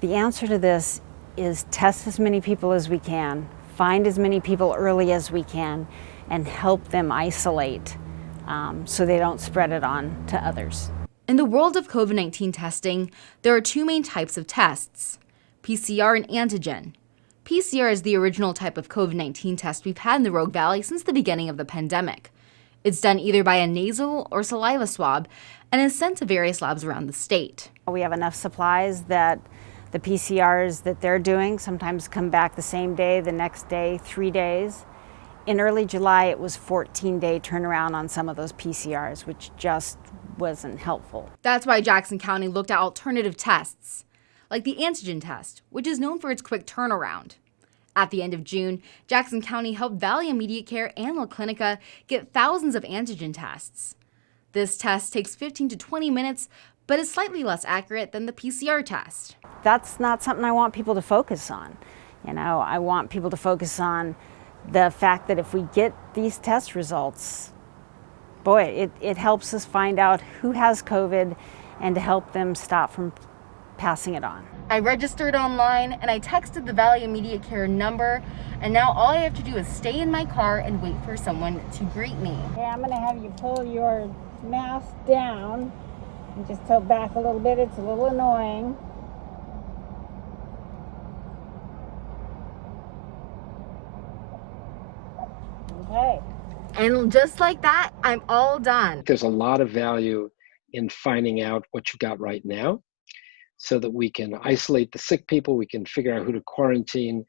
The answer to this is test as many people as we can, find as many people early as we can, and help them isolate so they don't spread it on to others. In the world of COVID-19 testing, there are two main types of tests, PCR and antigen. PCR is the original type of COVID-19 test we've had in the Rogue Valley since the beginning of the pandemic. It's done either by a nasal or saliva swab and is sent to various labs around the state. We have enough supplies that the PCRs that they're doing sometimes come back the same day, the next day, 3 days. In early July, it was 14-day turnaround on some of those PCRs, which just wasn't helpful. That's why Jackson County looked at alternative tests, like the antigen test, which is known for its quick turnaround. At the end of June, Jackson County helped Valley Immediate Care and La Clinica get thousands of antigen tests. This test takes 15 to 20 minutes, but is slightly less accurate than the PCR test. That's not something I want people to focus on. I want people to focus on the fact that if we get these test results, boy, it helps us find out who has COVID and to help them stop from passing it on. I registered online and I texted the Valley Immediate Care number, and now all I have to do is stay in my car and wait for someone to greet me. Okay, I'm going to have you pull your mask down and just tilt back a little bit. It's a little annoying. Okay. And just like that, I'm all done. There's a lot of value in finding out what you've got right now so that we can isolate the sick people, we can figure out who to quarantine,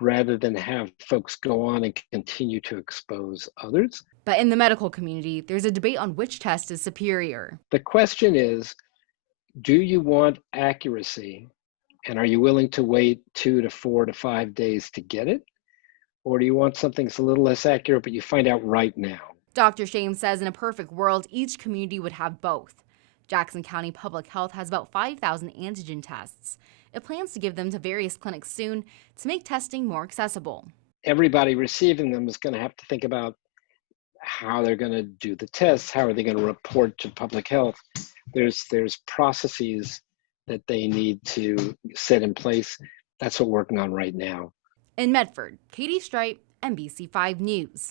rather than have folks go on and continue to expose others. But in the medical community, there's a debate on which test is superior. The question is, do you want accuracy, and are you willing to wait 2 to 4 to 5 days to get it? Or do you want something that's a little less accurate, but you find out right now? Dr. Shame says in a perfect world, each community would have both. Jackson County Public Health has about 5,000 antigen tests. It plans to give them to various clinics soon to make testing more accessible. Everybody receiving them is going to have to think about how they're going to do the tests, how are they going to report to public health. There's processes that they need to set in place. That's what we're working on right now. In Medford, Katie Stripe, NBC5 News.